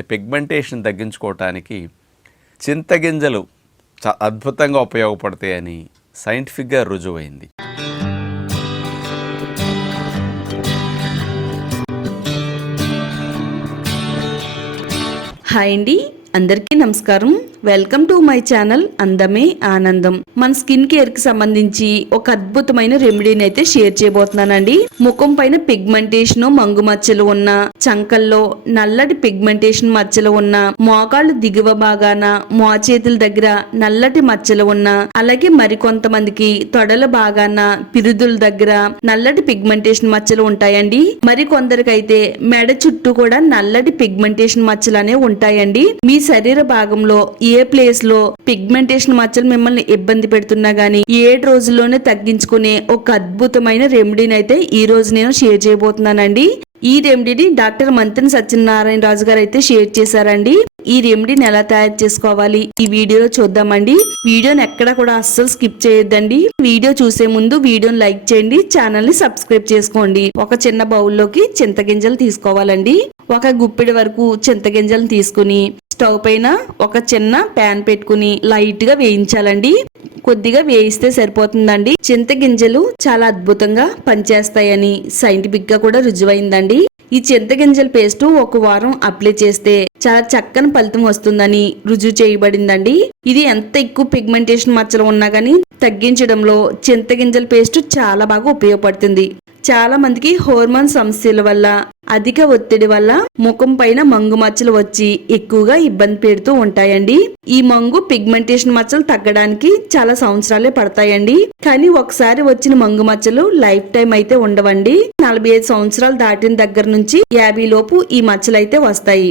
అంటే పిగ్మెంటేషన్ తగ్గించుకోవటానికి చింతగింజలు అద్భుతంగా ఉపయోగపడతాయని సైంటిఫిక్గా రుజువైంది. హాయ్ అండి, అందరికీ నమస్కారం. వెల్కమ్ టు మై ఛానల్ అందమే ఆనందం. మన స్కిన్ కేర్ కి సంబంధించి ఒక అద్భుతమైన రెమెడీని అయితే షేర్ చేయబోతున్నానండి. ముఖం పైన పిగ్మెంటేషన్, మంగు మచ్చలు ఉన్న, చంకల్లో నల్లటి పిగ్మెంటేషన్ మచ్చలు ఉన్న, మోకాళ్ళు దిగువ భాగాన మోచేతుల దగ్గర నల్లటి మచ్చలు ఉన్న, అలాగే మరికొంతమందికి తొడల భాగాన పిరుదుల దగ్గర నల్లటి పిగ్మెంటేషన్ మచ్చలు ఉంటాయండి. మరికొందరికైతే మెడ చుట్టూ కూడా నల్లటి పిగ్మెంటేషన్ మచ్చలు అనేవి ఉంటాయండి. మీ శరీర భాగంలో ఏ ప్లేస్ లో పిగ్మెంటేషన్ మచ్చలు మిమ్మల్ని ఇబ్బంది పెడుతున్నా గానీ 7 రోజుల్లోనే తగ్గించుకునే ఒక అద్భుతమైన రెమెడీని అయితే ఈ రోజు నేను షేర్ చేయబోతున్నానండి. ఈ రెమెడీని డాక్టర్ మంతెన సత్యనారాయణ రాజు గారు అయితే షేర్ చేశారండి. ఈ రెమెడీని ఎలా తయారు చేసుకోవాలి ఈ వీడియోలో చూద్దామండి. వీడియోని ఎక్కడ కూడా అస్సలు స్కిప్ చేయొద్దండి. వీడియో చూసే ముందు వీడియోని లైక్ చేయండి, ఛానల్ ని సబ్స్క్రైబ్ చేసుకోండి. ఒక చిన్న బౌల్లోకి చింతగింజలు తీసుకోవాలండి. ఒక గుప్పిడి వరకు చింతగింజలను తీసుకుని స్టవ్ పైన ఒక చిన్న ప్యాన్ పెట్టుకుని లైట్ గా వేయించాలండి. కొద్దిగా వేయిస్తే సరిపోతుందండి. చింతగింజలు చాలా అద్భుతంగా పనిచేస్తాయని సైంటిఫిక్ గా కూడా రుజువైందండి. ఈ చింతగింజల పేస్ట్ ఒక వారం అప్లై చేస్తే చాలా చక్కని ఫలితం వస్తుందని రుజువు చేయబడిందండి. ఇది ఎంత ఎక్కువ పిగ్మెంటేషన్ మచ్చలు ఉన్నా గానీ తగ్గించడంలో చింతగింజల పేస్ట్ చాలా బాగా ఉపయోగపడుతుంది. చాలా మందికి హార్మోన్ సమస్యల వల్ల, అధిక ఒత్తిడి వల్ల ముఖం పైన మంగు మచ్చలు వచ్చి ఎక్కువగా ఇబ్బంది పెడుతూ ఉంటాయండి. ఈ మంగు పిగ్మెంటేషన్ మచ్చలు తగ్గడానికి చాలా సంవత్సరాలే పడతాయండి. కానీ ఒకసారి వచ్చిన మంగు మచ్చలు లైఫ్ టైం అయితే ఉండవండి. 45 సంవత్సరాలు దాటిన దగ్గర నుంచి 50 లోపు ఈ మచ్చలు అయితే వస్తాయి.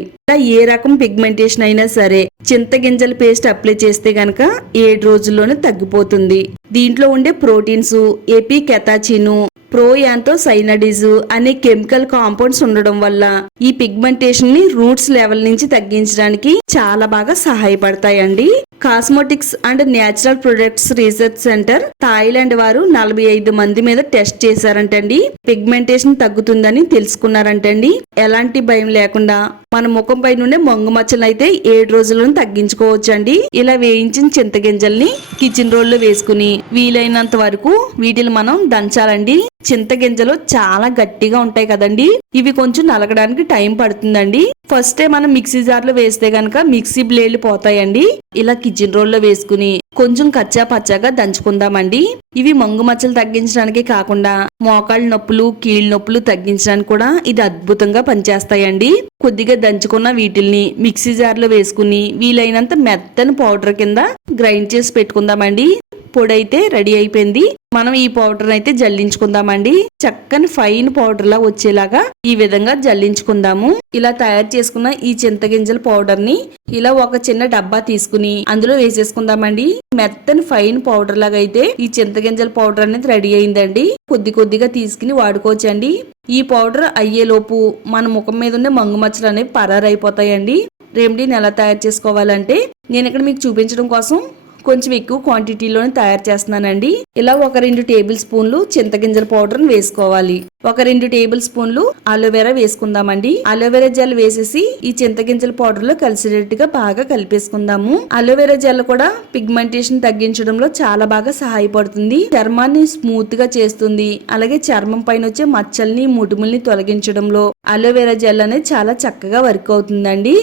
ఏ రకం పిగ్మెంటేషన్ అయినా సరే చింతగింజల పేస్ట్ అప్లై చేస్తే గనక 7 రోజుల్లోనే తగ్గిపోతుంది. దీంట్లో ఉండే ప్రోటీన్స్ ఎపికెతాచిన్, ప్రోయాంతోసైనడిజ్ అనే కెమికల్ కాంపౌండ్స్ ఉండడం వల్ల ఈ పిగ్మెంటేషన్ ని రూట్స్ లెవెల్ నుంచి తగ్గించడానికి చాలా బాగా సహాయపడతాయండి. Cosmetics and natural products research center Thailand వారు 45 మంది మీద టెస్ట్ చేశారంటండి. పిగ్మెంటేషన్ తగ్గుతుందని తెలుసుకున్నారంటండి. ఎలాంటి భయం లేకుండా మన ముఖం పై నుండే మంగు మచ్చలు అయితే 7 రోజులను తగ్గించుకోవచ్చండి. ఇలా వేయించిన చింతగింజల్ని కిచెన్ రోల్ లో వేసుకుని వీలైనంత వరకు వీటిని మనం దంచాలండి. చింతగింజలు చాలా గట్టిగా ఉంటాయి కదండి, ఇవి కొంచెం నలగడానికి టైం పడుతుందండి. ఫస్ట్ మనం మిక్సీ జార్ లో వేస్తే గనక మిక్సీ బ్లేడ్లు పోతాయండి. ఇలా కిచెన్ రోల్ లో వేసుకుని కొంచెం కచ్చా పచ్చాగా దంచుకుందామండి. ఇవి మంగు మచ్చలు తగ్గించడానికి కాకుండా మోకాళ్ళ నొప్పులు, కీళ్ళ నొప్పులు తగ్గించడానికి కూడా ఇది అద్భుతంగా పనిచేస్తాయండి. కొద్దిగా దంచుకున్న వీటిల్ని మిక్సీ జార్ లో వేసుకుని వీలైనంత మెత్తని పౌడర్ కింద గ్రైండ్ చేసి పెట్టుకుందామండి. పొడి అయితే రెడీ అయిపోయింది. మనం ఈ పౌడర్ అయితే జల్లించుకుందామండి. చక్కని ఫైన్ పౌడర్ లా వచ్చేలాగా ఈ విధంగా జల్లించుకుందాము. ఇలా తయారు చేసుకున్న ఈ చింతగింజల పౌడర్ ని ఇలా ఒక చిన్న డబ్బా తీసుకుని అందులో వేసేసుకుందామండి. మెత్తని ఫైన్ పౌడర్ లాగా అయితే ఈ చింతగింజల పౌడర్ అనేది రెడీ అయిందండి. కొద్ది కొద్దిగా తీసుకుని వాడుకోవచ్చండి. ఈ పౌడర్ అయ్యేలోపు మన ముఖం మీద ఉండే మంగు మచ్చలు అనేవి పరారైపోతాయండి. రెమెడీని ఎలా తయారు చేసుకోవాలంటే నేను ఇక్కడ మీకు చూపించడం కోసం కొంచెం ఎక్కువ క్వాంటిటీలోనే తయారు చేస్తున్నానండి. ఇలా ఒక 2 టేబుల్ స్పూన్లు చింతగింజల పౌడర్ వేసుకోవాలి. ఒక 2 టేబుల్ స్పూన్లు అలోవెరా వేసుకుందామండి. అలోవెరా జెల్ వేసేసి ఈ చింతగింజల పౌడర్ లో కలిసేటట్టుగా బాగా కలిపేసుకుందాము. అలోవెరా జెల్ కూడా పిగ్మెంటేషన్ తగ్గించడంలో చాలా బాగా సహాయపడుతుంది. చర్మాన్ని స్మూత్ గా చేస్తుంది. అలాగే చర్మం పైన వచ్చే మచ్చల్ని, ముడుముల్ని తొలగించడంలో అలోవెరా జెల్ అనేది చాలా చక్కగా వర్క్ అవుతుందండి.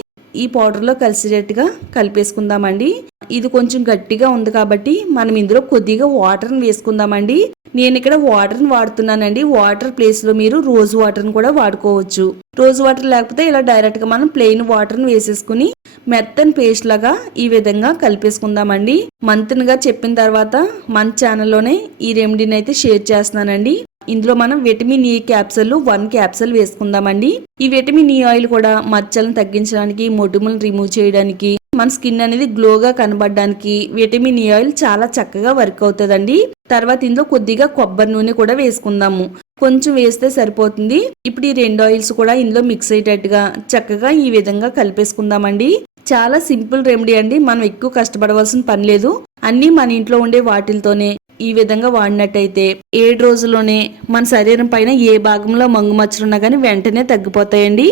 ఈ పౌడర్ లో కలిసేటట్టుగా కలిపేసుకుందామండి. ఇది కొంచెం గట్టిగా ఉంది కాబట్టి మనం ఇందులో కొద్దిగా వాటర్ వేసుకుందామండి. నేను ఇక్కడ వాటర్ వాడుతున్నానండి. వాటర్ ప్లేస్ లో మీరు రోజ్ వాటర్ కూడా వాడుకోవచ్చు. రోజ్ వాటర్ లేకపోతే ఇలా డైరెక్ట్ గా మనం ప్లెయిన్ వాటర్ వేసేసుకుని మెత్తని పేస్ట్ లాగా ఈ విధంగా కలిపేసుకుందామండి. మంత్గా చెప్పిన తర్వాత మన ఛానల్లోనే ఈ రెమెడీని అయితే షేర్ చేస్తున్నానండి. ఇందులో మనం విటమిన్ ఈ క్యాప్సూల్ 1 క్యాప్సూల్ వేసుకుందామండి. ఈ విటమిన్ ఈ ఆయిల్ కూడా మచ్చలను తగ్గించడానికి, మొటిమలను రిమూవ్ చేయడానికి, మన స్కిన్ అనేది గ్లోగా కనబడడానికి విటమిన్ ఈ ఆయిల్ చాలా చక్కగా వర్క్ అవుతుందండి. తర్వాత ఇందులో కొద్దిగా కొబ్బరి నూనె కూడా వేసుకుందాము. కొంచెం వేస్తే సరిపోతుంది. ఇప్పుడు ఈ 2 ఆయిల్స్ కూడా ఇందులో మిక్స్ అయ్యేటట్టుగా చక్కగా ఈ విధంగా కలిపేసుకుందామండి. చాలా సింపుల్ రెమెడీ అండి. మనం ఎక్కువ కష్టపడవలసిన పని లేదు. అన్ని మన ఇంట్లో ఉండే వాటితోనే ఈ విధంగా వాడినట్టయితే 7 రోజుల్లోనే మన శరీరం పైన ఏ భాగంలో మంగు మచ్చలున్నా కానీ వెంటనే తగ్గిపోతాయండి.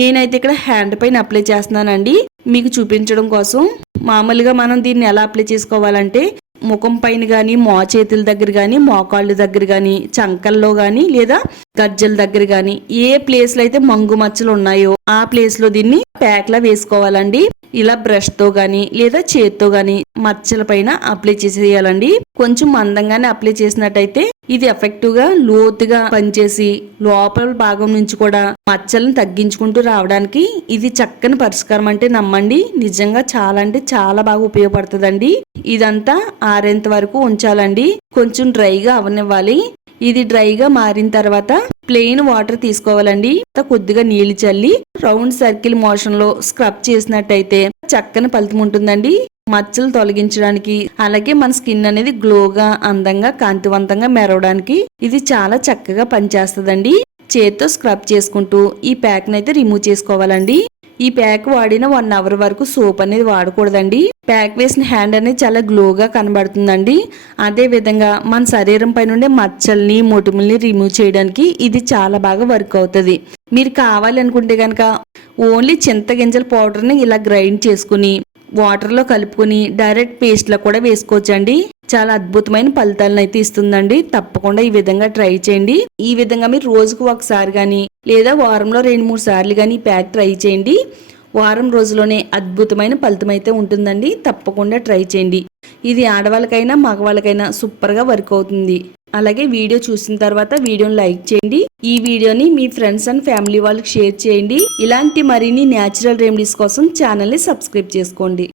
నేనైతే ఇక్కడ హ్యాండ్ పైన అప్లై చేస్తున్నానండి మీకు చూపించడం కోసం. మామూలుగా మనం దీన్ని ఎలా అప్లై చేసుకోవాలంటే ముఖం పైన కానీ, చేతుల దగ్గర కానీ, మోకాళ్ళ దగ్గర కానీ, చంకల్లో కానీ లేదా గజ్జల దగ్గర కానీ ఏ ప్లేస్ లో అయితే మంగు మచ్చలు ఉన్నాయో ఆ ప్లేస్ లో దీన్ని ప్యాక్ లా వేసుకోవాలండి. ఇలా బ్రష్ తో గాని లేదా చేత్తో గాని మచ్చల పైన అప్లై చేసేయాలండి. కొంచెం మందంగానే అప్లై చేసినట్టయితే ఇది ఎఫెక్టివ్ గా లోతుగా పనిచేసి లోపల భాగం నుంచి కూడా మచ్చలను తగ్గించుకుంటూ రావడానికి ఇది చక్కని పరిష్కారం అంటే నమ్మండి. నిజంగా చాలా అంటే చాలా బాగా ఉపయోగపడుతుందండి. ఇదంతా ఆరేంత వరకు ఉంచాలండి. కొంచెం డ్రైగా అవనివ్వాలి. ఇది డ్రైగా మారిన తర్వాత ప్లెయిన్ వాటర్ తీసుకోవాలండి. కొద్దిగా నీళ్లు చల్లి రౌండ్ సర్కిల్ మోషన్ లో స్క్రబ్ చేసినట్టయితే చక్కని ఫలితం ఉంటుందండి. మచ్చలు తొలగించడానికి అలాగే మన స్కిన్ అనేది గ్లోగా, అందంగా, కాంతివంతంగా మెరవడానికి ఇది చాలా చక్కగా పనిచేస్తుందండి. చేత్తో స్క్రబ్ చేసుకుంటూ ఈ ప్యాక్ నైతే రిమూవ్ చేసుకోవాలండి. ఈ ప్యాక్ వాడిన 1 అవర్ వరకు సోప్ అనేది వాడకూడదండి. ప్యాక్ వేసిన హ్యాండ్ అనేది చాలా గ్లోగా కనబడుతుందండి. అదే విధంగా మన శరీరం పై నుండి మచ్చల్ని, మొటిముల్ని రిమూవ్ చేయడానికి ఇది చాలా బాగా వర్క్ అవుతుంది. మీరు కావాలనుకుంటే కనుక ఓన్లీ చింతగింజల పౌడర్ని ఇలా గ్రైండ్ చేసుకుని వాటర్లో కలుపుకొని డైరెక్ట్ పేస్ట్లో కూడా వేసుకోవచ్చండి. చాలా అద్భుతమైన ఫలితాలను అయితే ఇస్తుందండి. తప్పకుండా ఈ విధంగా ట్రై చేయండి. ఈ విధంగా మీరు రోజుకు ఒకసారి కానీ లేదా వారంలో 2-3 సార్లు కానీ ఈ ప్యాక్ ట్రై చేయండి. వారం రోజుల్లోనే అద్భుతమైన ఫలితం అయితే ఉంటుందండి. తప్పకుండా ట్రై చేయండి. ఇది ఆడవాళ్ళకైనా మగవాళ్ళకైనా సూపర్గా వర్క్ అవుతుంది. అలాగే వీడియో చూసిన తర్వాత వీడియోని లైక్ చేయండి. ఈ వీడియోని మీ ఫ్రెండ్స్ అండ్ ఫ్యామిలీ వాళ్ళకి షేర్ చేయండి. ఇలాంటి మరిన్ని న్యాచురల్ రెమెడీస్ కోసం ఛానల్ని సబ్స్క్రైబ్ చేసుకోండి.